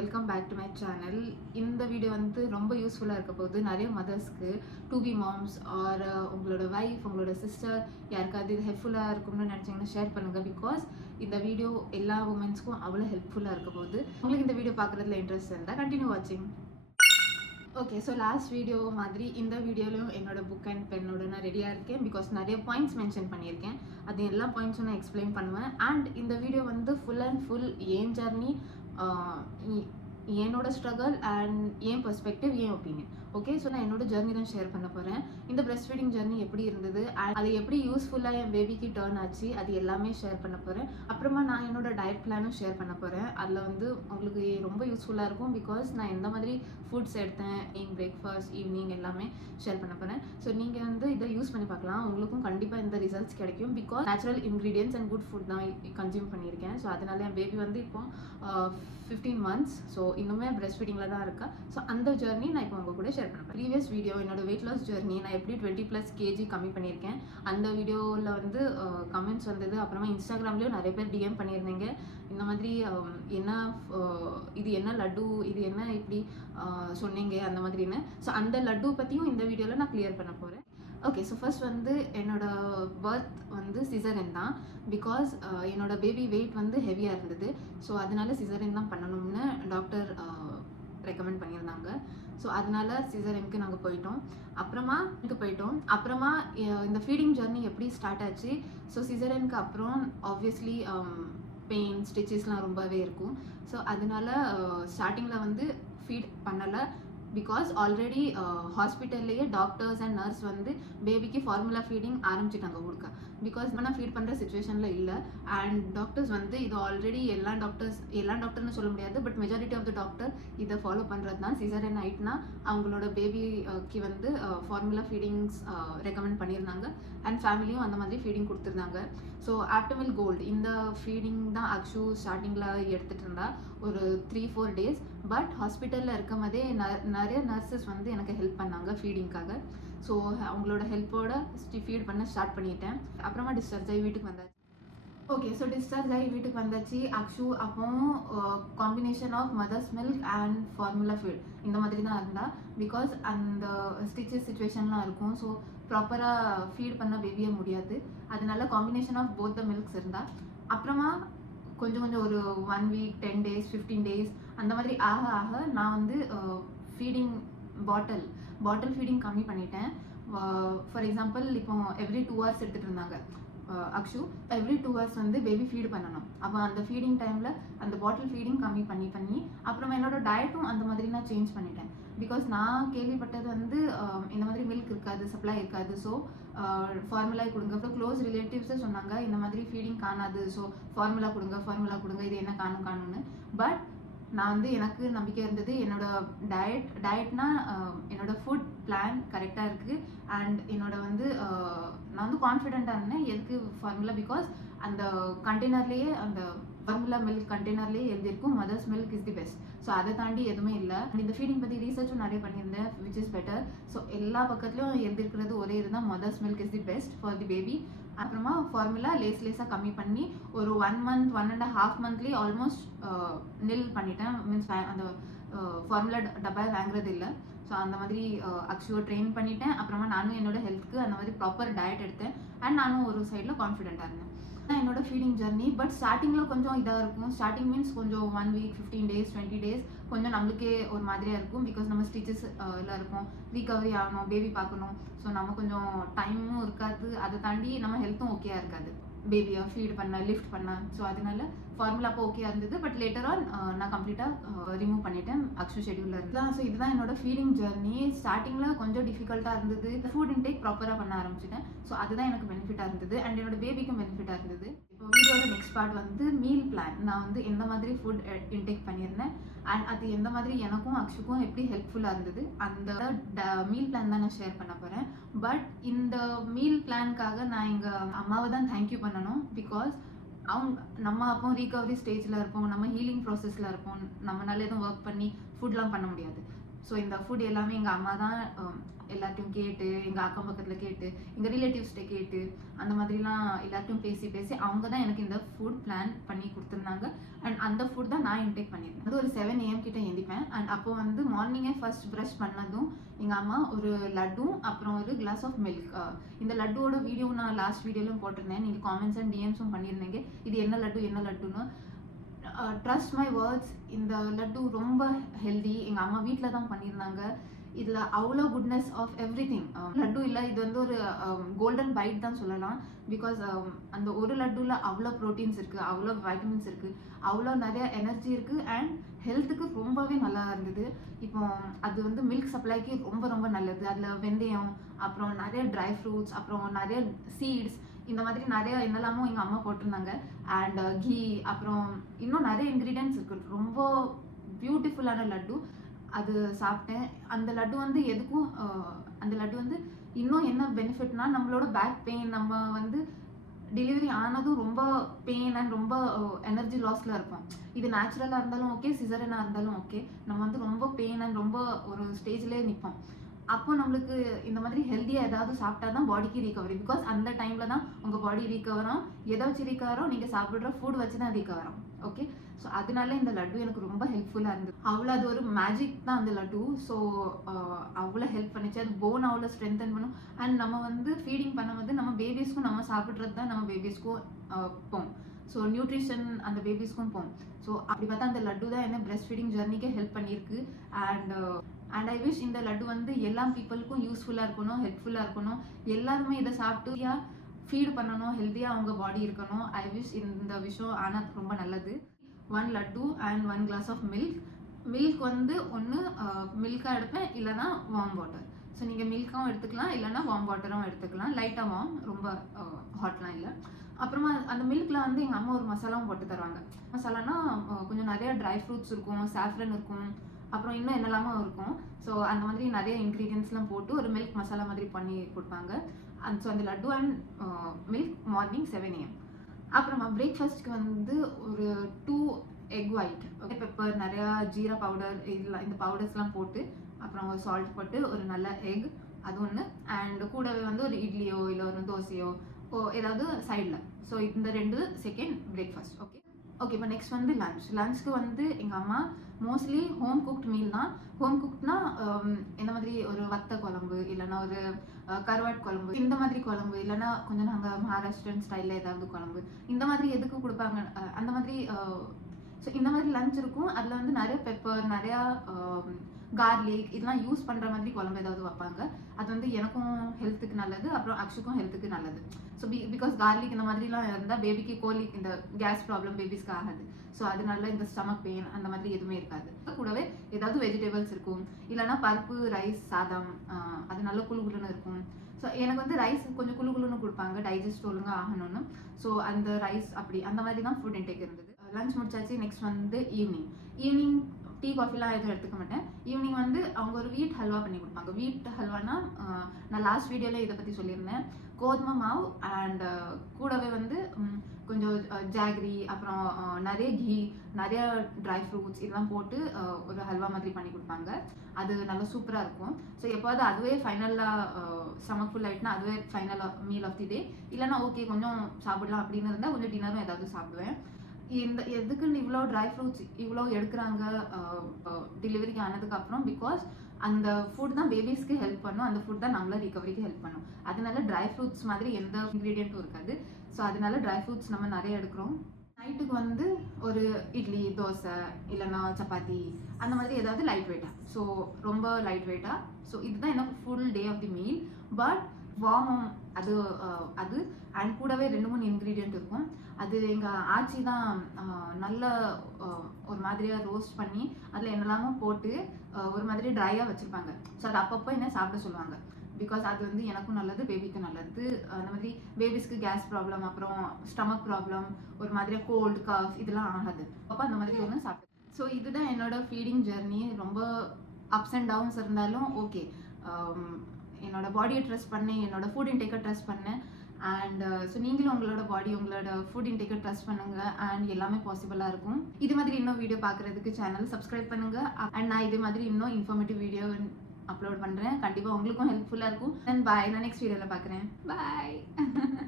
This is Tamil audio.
Welcome back to my channel இந்த வீடியோ வந்து ரொம்ப யூஸ்ஃபுல்லாக இருக்க போகுது. நிறைய மதர்ஸ்க்கு டூ பி மாம்ஸ் ஆர் உங்களோட ஒய்ஃப் உங்களோட சிஸ்டர் யாருக்காவது இது ஹெல்ப்ஃபுல்லாக இருக்கும்னு நினச்சிங்கன்னா ஷேர் பண்ணுங்கள் பிகாஸ் இந்த வீடியோ எல்லா உமன்ஸ்க்கும் அவ்வளோ ஹெல்ப்ஃபுல்லாக இருக்க போகுது. உங்களுக்கு இந்த வீடியோ பார்க்குறதுல இன்ட்ரெஸ்ட் இருந்தால் கண்டினியூ வாட்சிங் ஓகே ஸோ லாஸ்ட் வீடியோ மாதிரி இந்த வீடியோலையும் என்னோட புக் அண்ட் பென்னோட நான் ரெடியாக இருக்கேன் பிகாஸ் நிறைய பாயிண்ட்ஸ் மென்ஷன் பண்ணியிருக்கேன். அது எல்லா பாயிண்ட்ஸும் நான் எக்ஸ்பிளைன் பண்ணுவேன். அண்ட் இந்த வீடியோ வந்து ஃபுல் அண்ட் ஃபுல் ஏன் ஜர்னி என்னோட ஸ்ட்ரகிள் அண்ட் ஏன் பர்ஸ்பெக்டிவ் என் ஒப்பீனியன் ஓகே ஸோ நான் என்னோட ஜர்னி தான் ஷேர் பண்ண போகிறேன் இந்த பிரஸ்ட் ஃபீடிங் ஜர்னி எப்படி இருந்தது? அது எப்படி யூஸ்ஃபுல்லாக என் பேபிக்கு டேர்ன் ஆச்சு? அது எல்லாமே ஷேர் பண்ண போகிறேன் அப்புறமா நான் என்னோட டயட் பிளானும் ஷேர் பண்ண போகிறேன் அதில் வந்து உங்களுக்கு ரொம்ப யூஸ்ஃபுல்லாக இருக்கும் பிகாஸ் நான் எந்த மாதிரி ஃபுட்ஸ் எடுத்தேன் இன் பிரேக்ஃபாஸ்ட் ஈவினிங் எல்லாமே ஷேர் பண்ண போகிறேன் ஸோ நீங்கள் வந்து இதை யூஸ் பண்ணி பார்க்கலாம். உங்களுக்கும் கண்டிப்பாக இந்த ரிசல்ட்ஸ் கிடைக்கும் because natural ingredients and good food தான் கன்சியூம் பண்ணியிருக்கேன். ஸோ அதனால என் பேபி வந்து இப்போ ஃபிஃப்டீன் மந்த்ஸ் ஸோ இன்னுமே பிரஸ்ட் ஃபீடிங்கில் தான் இருக்கா. ஸோ அந்த ஜர்னி நான் இப்போ உங்கள் கூட ஷேர் பண்ணுறேன் ப்ரீவியஸ் வீடியோ என்னோட வெயிட் லாஸ் ஜெர்னி நான் எப்படி டுவெண்ட்டி ப்ளஸ் கேஜி கம்மி பண்ணியிருக்கேன் அந்த வீடியோவில் வந்து கமெண்ட்ஸ் வந்தது. அப்புறமா இன்ஸ்டாகிராம்லேயும் நிறைய பேர் டிஎம் பண்ணியிருந்தீங்க. இந்த மாதிரி என்ன இது என்ன லட்டு இது என்ன இப்படி சொன்னீங்க அந்த மாதிரின்னு. ஸோ அந்த லட்டு பற்றியும் இந்த வீடியோவில் நான் கிளியர் பண்ண போகிறேன் ஓகே ஸோ ஃபர்ஸ்ட் வந்து என்னோட பர்த் வந்து சிசரன் தான். பிகாஸ் என்னோட பேபி வெயிட் வந்து ஹெவியாக இருந்தது. ஸோ அதனால சிசரன் தான் பண்ணணும்னு டாக்டர் ரெக்கமெண்ட் பண்ணியிருந்தாங்க. ஸோ அதனால சிசரனுக்கு நாங்கள் போயிட்டோம். அப்புறமா இங்கே போயிட்டோம். அப்புறமா இந்த ஃபீடிங் ஜர்னி எப்படி ஸ்டார்ட் ஆச்சு? ஸோ சிசரனுக்கு அப்புறம் ஆப்வியஸ்லி பெயின் ஸ்டிச்சஸ்லாம் ரொம்பவே இருக்கும். ஸோ அதனால uh, ஸ்டார்டிங்கில் வந்து ஃபீட் பண்ணலை. பிகாஸ் ஆல்ரெடி ஹாஸ்பிட்டல்லையே டாக்டர்ஸ் அண்ட் நர்ஸ் வந்து பேபிக்கு ஃபார்முலா ஃபீடிங் ஆரம்பிச்சிட்டாங்க கொடுக்க பிகாஸ் நான் ஃபீட் பண்ணுற சுச்சுவேஷனில் இல்லை. அண்ட் டாக்டர்ஸ் வந்து இது ஆல்ரெடி எல்லா டாக்டர்ஸ் எல்லா டாக்டர்னு சொல்ல முடியாது but majority of the doctor இதை ஃபாலோ பண்ணுறது தான் சிசரன் ஆயிட்னா அவங்களோட பேபிக்கு uh, வந்து ஃபார்முலா ஃபீடிங்ஸ் ரெக்கமெண்ட் பண்ணியிருந்தாங்க. அண்ட் ஃபேமிலியும் அந்த மாதிரி ஃபீடிங் கொடுத்துருந்தாங்க. ஸோ ஆப்டமில் கோல்டு இந்த ஃபீடிங் தான் அக்ஷு ஸ்டார்டிங்கில் எடுத்துகிட்டு இருந்தா ஒரு த்ரீ ஃபோர் டேஸ் பட் ஹாஸ்பிட்டலில் இருக்கும் போதே ந- நிறைய நர்சஸ் வந்து எனக்கு ஹெல்ப் பண்ணாங்க ஃபீடிங்காக ஸோ அவங்களோட ஹெல்ப்போட ஃபீட் பண்ண ஸ்டார்ட் பண்ணிட்டேன். அப்புறமா டிஸ்சார்ஜ் ஆகி வீட்டுக்கு வந்தாச்சு. ஓகே ஸோ டிஸ்சார்ஜ் ஆகி வீட்டுக்கு வந்தாச்சு. அக்ஷு அப்போ combination of mother's milk and formula feed இந்த மாதிரி தான் இருந்தா. பிகாஸ் அந்த ஸ்டிச்சஸ் சுச்சுவேஷன்லாம் இருக்கும். ஸோ ப்ராப்பராக ஃபீட் பண்ண பேபியே முடியாது. அதனால combination of both the milks இருந்தால் அப்புறமா கொஞ்சம் கொஞ்சம் ஒரு one week ten days fifteen days அந்த மாதிரி ஆக ஆக நான் வந்து ஃபீடிங் பாட்டில் பாட்டில் ஃபீடிங் கம்மி பண்ணிட்டேன். ஃபார் எக்ஸாம்பிள் இப்போ எவ்ரி டூ ஹவர்ஸ் எடுத்துகிட்டு இருந்தாங்க. அக்ஷு எவ்ரி டூ ஹவர்ஸ் வந்து பேபி ஃபீடு பண்ணணும். அப்போ அந்த ஃபீடிங் டைமில் அந்த பாட்டில் ஃபீடிங் கம்மி பண்ணி பண்ணி அப்புறம் என்னோட டயட்டும் அந்த மாதிரி நான் சேஞ்ச் பண்ணிட்டேன். பிகாஸ் நான் கேள்விப்பட்டது வந்து இந்த மாதிரி மில்க் இருக்காது சப்ளை இருக்காது. ஸோ ஃபார்முலா கொடுங்க. அப்புறம் க்ளோஸ் ரிலேட்டிவ்ஸே சொன்னாங்க இந்த மாதிரி ஃபீடிங் காணாது. ஸோ ஃபார்முலா கொடுங்க ஃபார்முலா கொடுங்க இது என்ன காணும் காணும்னு. பட் நான் வந்து எனக்கு நம்பிக்கை இருந்தது என்னோட டயட் டயட்னா என்னோட ஃபுட் பிளான் கரெக்டாக இருக்குது அண்ட் என்னோட வந்து நான் வந்து கான்ஃபிடென்ட்டாக இருந்தேன். எதுக்கு ஃபார்முலா பிகாஸ் அந்த கண்டெய்னர்லேயே அந்த ஃபார்முலா மில்க் கண்டெய்னர்லேயே எழுதியிருக்கும். Mother's milk is the best so அதை தாண்டி எதுவுமே இல்லை. இந்த ஃபீடிங் பற்றி ரீசர்ச்சும் நிறைய பண்ணியிருந்தேன் விச் இஸ் பெட்டர் ஸோ எல்லா பக்கத்துலையும் எழுதியிருக்கிறது ஒரே இதுதான். Mother's milk is the best for the baby அப்புறமா ஃபார்முலா லேஸ் லேஸாக கம்மி பண்ணி ஒரு one month one and half monthly almost nil பண்ணிட்டேன். மீன்ஸ் அந்த ஃபார்முலா டப்பா வாங்குறது இல்லை. ஸோ அந்த மாதிரி அக்ஷுவை ட்ரெயின் பண்ணிட்டேன். அப்புறமா நானும் என்னோட ஹெல்த்துக்கு அந்த மாதிரி ப்ராப்பர் டயட் எடுத்தேன். அண்ட் நானும் ஒரு சைடில் கான்ஃபிடென்ட்டாக இருந்தேன். என்னோட ஃபீடிங் ஜர்னி பட் ஸ்டார்டிங்கில் கொஞ்சம் இதாக இருக்கும். ஸ்டார்டிங் மீன்ஸ் கொஞ்சம் one week fifteen days twenty days கொஞ்சம் நம்மளுக்கே ஒரு மாதிரியாக இருக்கும். பிகாஸ் நம்ம ஸ்டிச்சஸ் எல்லாம் இருக்கும். ரீகவரி ஆகணும் பேபி பார்க்கணும். ஸோ நம்ம கொஞ்சம் டைமும் இருக்காது. அதை தாண்டி நம்ம ஹெல்த்தும் ஓகேயா இருக்காது. பேபியை ஃபீட் பண்ண லிஃப்ட் பண்ண. ஸோ அதனால ஃபார்முலா அப்போ ஓகே இருந்தது. பட் லேட்டர் ஆன் நான் கம்ப்ளீட்டாக ரிமூவ் uh, பண்ணிட்டேன். அக்ஷு ஷெடியூலில் இருக்கலாம் ஸோ இதுதான் என்னோட ஃபீடிங் ஜர்னி ஸ்டார்டிங்கில் கொஞ்சம் டிஃபிகல்ட்டாக இருந்தது. ஃபுட் இன்டேக் ப்ராப்பராக பண்ண ஆரம்பிச்சிட்டேன். ஸோ அதுதான் எனக்கு பெனிஃபிட்டாக இருந்தது. அண்ட் என்னோட பேபிக்கும் பெனிஃபிட்டாக இருந்தது. இப்போ வீடியோட நெக்ஸ்ட் பார்ட் வந்து மீல் பிளான் நான் வந்து எந்த மாதிரி ஃபுட் இன்டேக் uh, பண்ணியிருந்தேன். அண்ட் அது எந்த மாதிரி எனக்கும் அக்ஷுக்கும் எப்படி ஹெல்ப்ஃபுல்லாக இருந்தது அந்த மீல் பிளான் தான் நான் ஷேர் பண்ண போகிறேன் பட் இந்த மீல் பிளான்க்காக நான் எங்கள் அம்மாவை தான் தேங்க்யூ பண்ணணும். பிகாஸ் அவங்க நம்ம அப்போ ரீகவரி ஸ்டேஜில் இருப்போம் நம்ம ஹீலிங் ப்ராசஸில் இருப்போம் நம்மளால எதுவும் ஒர்க் பண்ணி ஃபுட்லாம் பண்ண முடியாது. ஸோ இந்த ஃபுட் எல்லாமே எங்கள் அம்மா தான் um, எல்லாத்தையும் கேட்டு எங்கள் அக்கம் பக்கத்தில் கேட்டு எங்கள் ரிலேட்டிவ்ஸ்கிட்ட கேட்டு அந்த மாதிரிலாம் எல்லாத்தையும் பேசி பேசி அவங்க தான் எனக்கு இந்த ஃபுட் பிளான் பண்ணி கொடுத்துருந்தாங்க. அண்ட் அந்த ஃபுட் தான் நான் இன்டேக் பண்ணியிருந்தேன் அது ஒரு செவன் ஏஎம் கிட்ட எழுந்திப்பேன் அண்ட் அப்போ வந்து மார்னிங்கே ஃபர்ஸ்ட் ப்ரஷ் பண்ணதும் எங்கள் அம்மா ஒரு லட்டும் அப்புறம் ஒரு கிளாஸ் ஆஃப் மில்க் இந்த லட்டுவோட வீடியோ நான் லாஸ்ட் வீடியோலையும் போட்டிருந்தேன். நீங்கள் காமெண்ட்ஸ் அண்ட் டிஎம்ஸும் பண்ணியிருந்தீங்க. இது என்ன லட்டு என்ன லட்டுன்னு. ட்ரஸ்ட் மை வேர்ட்ஸ் இந்த லட்டு ரொம்ப ஹெல்தி எங்கள் அம்மா வீட்டில் தான் பண்ணியிருந்தாங்க. இதில் அவ்வளோ goodness of everything laddu இல்லை இது வந்து ஒரு um, கோல்டன் பைட் தான் சொல்லலாம். பிகாஸ் um, அந்த ஒரு லட்டுவில் அவ்வளோ ப்ரோட்டீன்ஸ் இருக்குது அவ்வளோ வைட்டமின்ஸ் இருக்குது அவ்வளோ நிறைய எனர்ஜி இருக்குது அண்ட் ஹெல்த்துக்கு ரொம்பவே நல்லா இருந்தது. இப்போ அது வந்து மில்க் சப்ளைக்கு ரொம்ப ரொம்ப நல்லது. அதில் வெந்தயம் அப்புறம் நிறைய ட்ரை ஃப்ரூட்ஸ் அப்புறம் நிறைய சீட்ஸ் இந்த மாதிரி நிறைய என்னெல்லாமோ எங்கள் அம்மா போட்டிருந்தாங்க. அண்ட் uh, கீ அப்புறம் இன்னும் நிறைய இன்க்ரீடியன்ஸ் இருக்குது ரொம்ப பியூட்டிஃபுல்லான லட்டு. அது சாப்பிட்டேன். அந்த லட்டு வந்து எதுக்கும் அந்த லட்டு வந்து இன்னும் என்ன பெனிஃபிட்னா நம்மளோட பேக் பெயின் நம்ம வந்து டெலிவரி ஆனதும் ரொம்ப பெயின் அண்ட் ரொம்ப எனர்ஜி லாஸில் இருப்போம். இது நேச்சுரலாக இருந்தாலும் ஓகே சிசரனாக இருந்தாலும் ஓகே நம்ம வந்து ரொம்ப பெயின் அண்ட் ரொம்ப ஒரு ஸ்டேஜ்லேயே நிற்போம் அப்போ நம்மளுக்கு இந்த மாதிரி ஹெல்த்தியாக ஏதாவது சாப்பிட்டா தான் பாடிக்கு ரீகவரி பிகாஸ் அந்த டைமில் தான் உங்கள் பாடி ரீகவரும் எதை வச்சு ரீகவரும் நீங்கள் சாப்பிட்ற ஃபுட் வச்சு தான் ரீகவரும் ஓகே ஸோ அதனால இந்த லட்டு எனக்கு ரொம்ப ஹெல்ப்ஃபுல்லாக இருந்தது. அவ்வளோ அது ஒரு மேஜிக் தான் அந்த லட்டு. ஸோ அவ்வளோ ஹெல்ப் பண்ணிச்சு. அது போன் அவ்வளோ ஸ்ட்ரென்தன் பண்ணும். அண்ட் நம்ம வந்து ஃபீடிங் பண்ணும்போது நம்ம பேபிஸ்க்கும் நம்ம சாப்பிட்றது தான் நம்ம பேபிஸ்க்கும் போம் ஸோ நியூட்ரிஷன் அந்த பேபிஸ்க்கும் போகும். ஸோ அப்படி பார்த்தா அந்த லட்டு தான் என்ன பிரெஸ்ட் ஃபீடிங் ஜெர்னிக்கே ஹெல்ப் பண்ணியிருக்கு அண்ட் அண்ட் ஐ விஷ் இந்த லட்டு வந்து எல்லா பீப்புளுக்கும் யூஸ்ஃபுல்லாக இருக்கணும் ஹெல்ப்ஃபுல்லாக இருக்கணும். எல்லாருமே இதை சாப்பிட்டு ஃபீட் பண்ணணும் ஹெல்த்தியாக அவங்க பாடி இருக்கணும். ஐ விஷ் இந்த விஷயம் ஆனால் ரொம்ப நல்லது. One laddu and one glass of milk milk வந்து ஒன்று மில்காக uh, எடுப்பேன் இல்லைனா வார்ம் வாட்டர் ஸோ நீங்கள் மில்க்காகவும் எடுத்துக்கலாம் இல்லைனா வார்ம் வாட்டரும் எடுத்துக்கலாம். லைட்டாக வார்ம் ரொம்ப uh, ஹாட்லாம் இல்லை. அப்புறமா அந்த மில்கில் வந்து எங்கள் அம்மா ஒரு மசாலாவும் போட்டு தருவாங்க. மசாலானா கொஞ்சம் நிறைய ட்ரை ஃப்ரூட்ஸ் இருக்கும் சாஃப்ரன் இருக்கும் அப்புறம் இன்னும் என்னெல்லாமோ இருக்கும். ஸோ அந்த மாதிரி நிறைய இன்க்ரீடியன்ஸ்லாம் போட்டு ஒரு மில்க் மசாலா மாதிரி பண்ணி கொடுப்பாங்க. அண்ட் ஸோ அந்த laddu and milk morning seven AM அப்புறமா பிரேக்ஃபாஸ்ட்க்கு வந்து ஒரு two egg white okay pepper நிறையா ஜீரா பவுடர் இதெல்லாம் இந்த பவுடர்ஸ்லாம் போட்டு அப்புறம் ஒரு சால்ட் போட்டு ஒரு நல்ல எக் அது ஒன்று அண்ட் கூடவே வந்து ஒரு இட்லியோ இல்லை ஒரு தோசையோ ஏதாவது சைடில் ஸோ இந்த ரெண்டு செகண்ட் பிரேக்ஃபாஸ்ட் ஓகே ஓகே இப்போ நெக்ஸ்ட் வந்து லன்ச் லஞ்ச்க்கு வந்து எங்கள் அம்மா மோஸ்ட்லி ஹோம் குக்ட் மீல் தான். ஹோம் குக்ட்னா இந்த மாதிரி ஒரு வத்த குழம்பு இல்லைன்னா ஒரு கருவாட் கருவாட்டு குழம்பு இந்த மாதிரி குழம்பு இல்லைன்னா கொஞ்சம் நாங்கள் மகாராஷ்டிரன் ஸ்டைலில் ஏதாவது குழம்பு இந்த மாதிரி எதுக்கு கொடுப்பாங்க அந்த மாதிரி ஸோ இந்த மாதிரி லஞ்ச் இருக்கும். அதில் வந்து நிறைய பெப்பர் நிறையா um, கார்லிக் இதெல்லாம் யூஸ் பண்ணுற மாதிரி குழம்பு ஏதாவது வைப்பாங்க. அது வந்து எனக்கும் ஹெல்த்துக்கு நல்லது அப்புறம் அக்ஷுக்கும் ஹெல்த்துக்கு நல்லது. ஸோ பி பிகாஸ் கார்லிக் இந்த மாதிரிலாம் இருந்தால் பேபிக்கு கோலி இந்த கேஸ் ப்ராப்ளம் பேபிஸ்க்கு ஆகாது. ஸோ அதனால இந்த ஸ்டமக் பெயின் அந்த மாதிரி எதுவுமே இருக்காது. கூடவே ஏதாவது வெஜிடபிள்ஸ் இருக்கும். இல்லைன்னா பருப்பு ரைஸ் சாதம் அது நல்ல குழு குழுன்னு இருக்கும். ஸோ எனக்கு வந்து ரைஸ் கொஞ்சம் குழு குழுன்னு கொடுப்பாங்க. டைஜஸ்ட் ஒழுங்காக ஆகணும்னு. ஸோ அந்த ரைஸ் அப்படி அந்த மாதிரி தான் ஃபுட் இன்டேக் இருந்தது. லஞ்ச் முடிச்சாச்சு நெக்ஸ்ட் வந்து ஈவினிங் ஈவினிங் டீ காஃபிலாம் எதுவும் எடுத்துக்க மாட்டேன். ஈவினிங் வந்து அவங்க ஒரு வீட் ஹல்வா பண்ணி கொடுப்பாங்க. வீட் ஹல்வானா நான் லாஸ்ட் வீடியோவில் இதை பற்றி சொல்லியிருந்தேன். கோதுமை மாவு அண்ட் கூடவே வந்து கொஞ்சம் ஜாகரி அப்புறம் நிறைய கீ நிறைய ட்ரை ஃப்ரூட்ஸ் இதெல்லாம் போட்டு ஒரு ஹல்வா மாதிரி பண்ணி கொடுப்பாங்க. அது நல்லா சூப்பராக இருக்கும். ஸோ எப்போது அதுவே ஃபைனலாக ஸ்டமக் ஃபுல் ஆகிட்டுனா அதுவே final meal of the day இல்லைன்னா ஓகே கொஞ்சம் சாப்பிடலாம் அப்படின்னு இருந்தால் கொஞ்சம் டின்னரும் ஏதாவது சாப்பிடுவேன். இந்த எதுக்குன்னு இவ்வளோ ட்ரை ஃப்ரூட்ஸ் இவ்வளோ எடுக்கிறாங்க டெலிவரி ஆனதுக்கப்புறம் பிகாஸ் அந்த ஃபுட் தான் பேபிஸ்க்கு ஹெல்ப் பண்ணும். அந்த ஃபுட் தான் நம்மள ரிகவரிக்கு ஹெல்ப் பண்ணும். அதனால ட்ரை ஃப்ரூட்ஸ் மாதிரி எந்த இன்க்ரீடியண்ட்டும் இருக்காது. ஸோ அதனால ட்ரை ஃப்ரூட்ஸ் நம்ம நிறைய எடுக்கிறோம். நைட்டுக்கு வந்து ஒரு இட்லி தோசை இல்லைன்னா சப்பாத்தி அந்த மாதிரி ஏதாவது லைட் வெயிட்டாக ஸோ ரொம்ப லைட் வெயிட்டாக ஸோ இதுதான் என்ன full day of the meal but வார்மம் அது அது அண்ட் கூடவே ரெண்டு மூணு இன்க்ரீடியண்ட் இருக்கும். அது எங்கள் ஆச்சி தான் நல்ல ஒரு மாதிரியாக ரோஸ்ட் பண்ணி அதில் என்னெல்லாமோ போட்டு ஒரு மாதிரி ட்ரையாக வச்சுருப்பாங்க. ஸோ அது அப்பப்போ என்ன சாப்பிட சொல்லுவாங்க. பிகாஸ் அது வந்து எனக்கும் நல்லது பேபிக்கும் நல்லது. அந்த மாதிரி பேபிஸ்க்கு கேஸ் ப்ராப்ளம் அப்புறம் ஸ்டமக் ப்ராப்ளம் ஒரு மாதிரியாக கோல்டு காஃப் இதெல்லாம் ஆகாது. அப்போ அந்த மாதிரி ஒன்று சாப்பிட்டு ஸோ இதுதான் என்னோட ஃபீடிங் ஜெர்னி ரொம்ப அப்ஸ் அண்ட் டவுன்ஸ் இருந்தாலும் ஓகே என்னோட பாடியை ட்ரெஸ் பண்ணேன் என்னோட ஃபுட் இன்டேக்கை ட்ரெஸ் பண்ணேன் அண்ட் ஸோ நீங்களும் உங்களோட பாடி உங்களோட ஃபுட் இன்டேக்கை ட்ரெஸ் பண்ணுங்க. அண்ட் எல்லாமே பாசிபிளாக இருக்கும். இது மாதிரி இன்னும் வீடியோ பார்க்குறதுக்கு சேனல் சப்ஸ்கிரைப் பண்ணுங்க. அண்ட் நான் இது மாதிரி இன்னும் இன்ஃபர்மேட்டிவ் வீடியோ அப்லோட் பண்ணுறேன் கண்டிப்பாக உங்களுக்கும் ஹெல்ப்ஃபுல்லாக இருக்கும். அண்ட் பாய் நான் நெக்ஸ்ட் வீடியோவில் பார்க்குறேன். பாய்